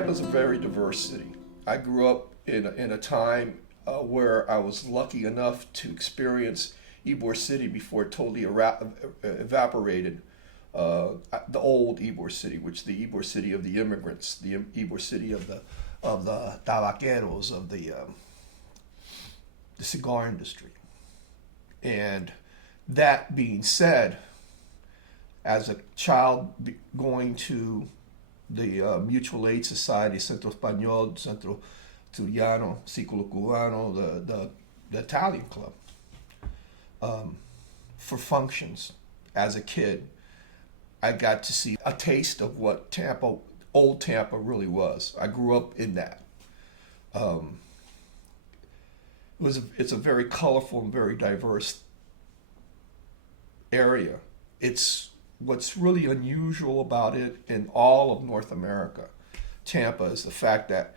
Tampa's a very diverse city. I grew up in a time where I was lucky enough to experience Ybor City before it totally evaporated. The old Ybor City, which the Ybor City of the immigrants, the Ybor City of the tabaqueros, of the cigar industry. And that being said, as a child going to the Mutual Aid Society, Centro Español, Centro Turiano, Ciclo Cubano, the Italian club, for functions as a kid, I got to see a taste of what Tampa, old Tampa really was. I grew up in that. It's a very colorful and very diverse area. What's really unusual about it in all of North America, Tampa, is the fact that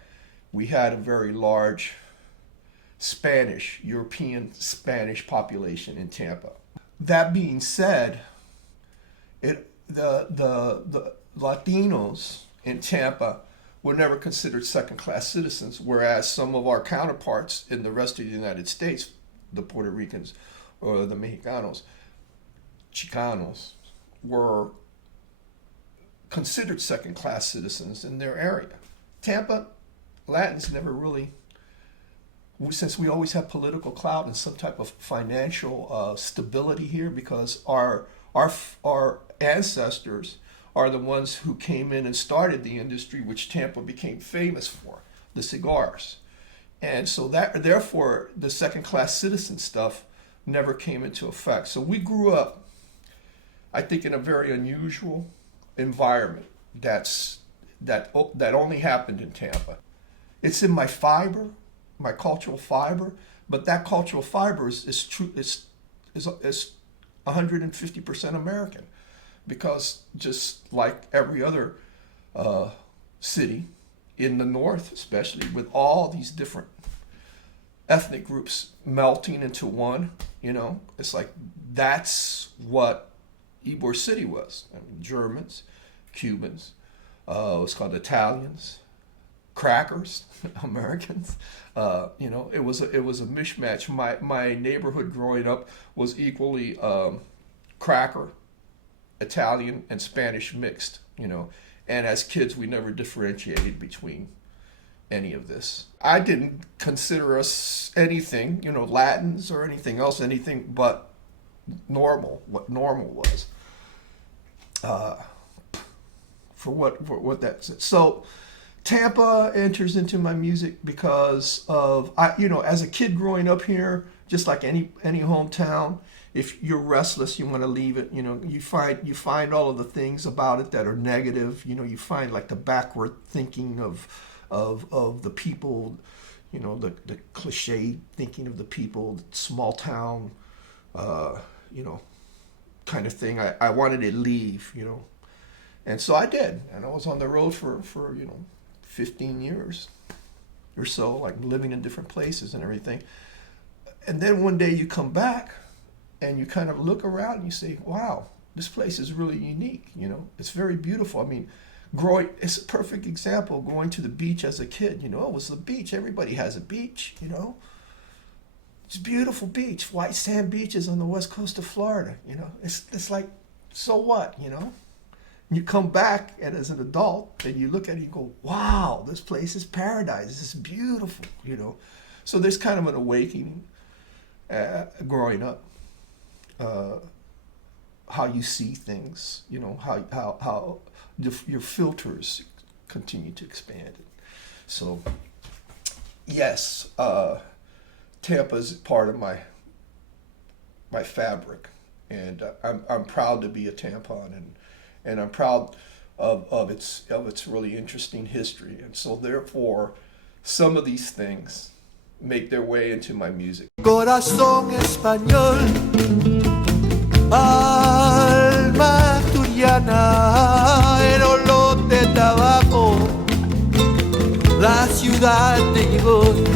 we had a very large European Spanish population in Tampa. That being said, the Latinos in Tampa were never considered second-class citizens, whereas some of our counterparts in the rest of the United States, the Puerto Ricans or the Mexicanos, Chicanos, were considered second-class citizens in their area. Tampa, Latins never really, since we always have political clout and some type of financial stability here, because our ancestors are the ones who came in and started the industry, which Tampa became famous for, the cigars. And so therefore, the second-class citizen stuff never came into effect. So we grew up, I think, in a very unusual environment that only happened in Tampa. It's in my fiber, my cultural fiber, but that cultural fiber is 150% American, because just like every other city in the North, especially, with all these different ethnic groups melting into one, it's like that's what Ybor City was. I mean, Germans, Cubans, what's called Italians, crackers, Americans. It was a mishmash. My neighborhood growing up was equally cracker, Italian, and Spanish mixed. And as kids, we never differentiated between any of this. I didn't consider us anything, Latins or anything else, anything but normal. What normal was. For what that's. So Tampa enters into my music because of as a kid growing up here, just like any hometown, if you're restless, you want to leave it. You find all of the things about it that are negative. You find like the backward thinking of the people, the cliche thinking of the people, small town, kind of thing. I wanted to leave, and so I did, and I was on the road for 15 years or so, like living in different places and everything. And then one day you come back and you kind of look around and you say, wow, this place is really unique. It's very beautiful. I mean, it's a perfect example of going to the beach as a kid. It was the beach. Everybody has a beach, It's a beautiful beach, white sand beaches on the west coast of Florida. It's like, so what, You come back, and as an adult, and you look at it and you go, wow, this place is paradise. This is beautiful, So there's kind of an awakening growing up, how you see things, how your filters continue to expand. So, yes, Tampa is part of my fabric, and I'm proud to be a Tampon, and I'm proud of its really interesting history, and so therefore some of these things make their way into my music. Corazón español, alma turiana, el olor de tabaco, la ciudad de Ybor.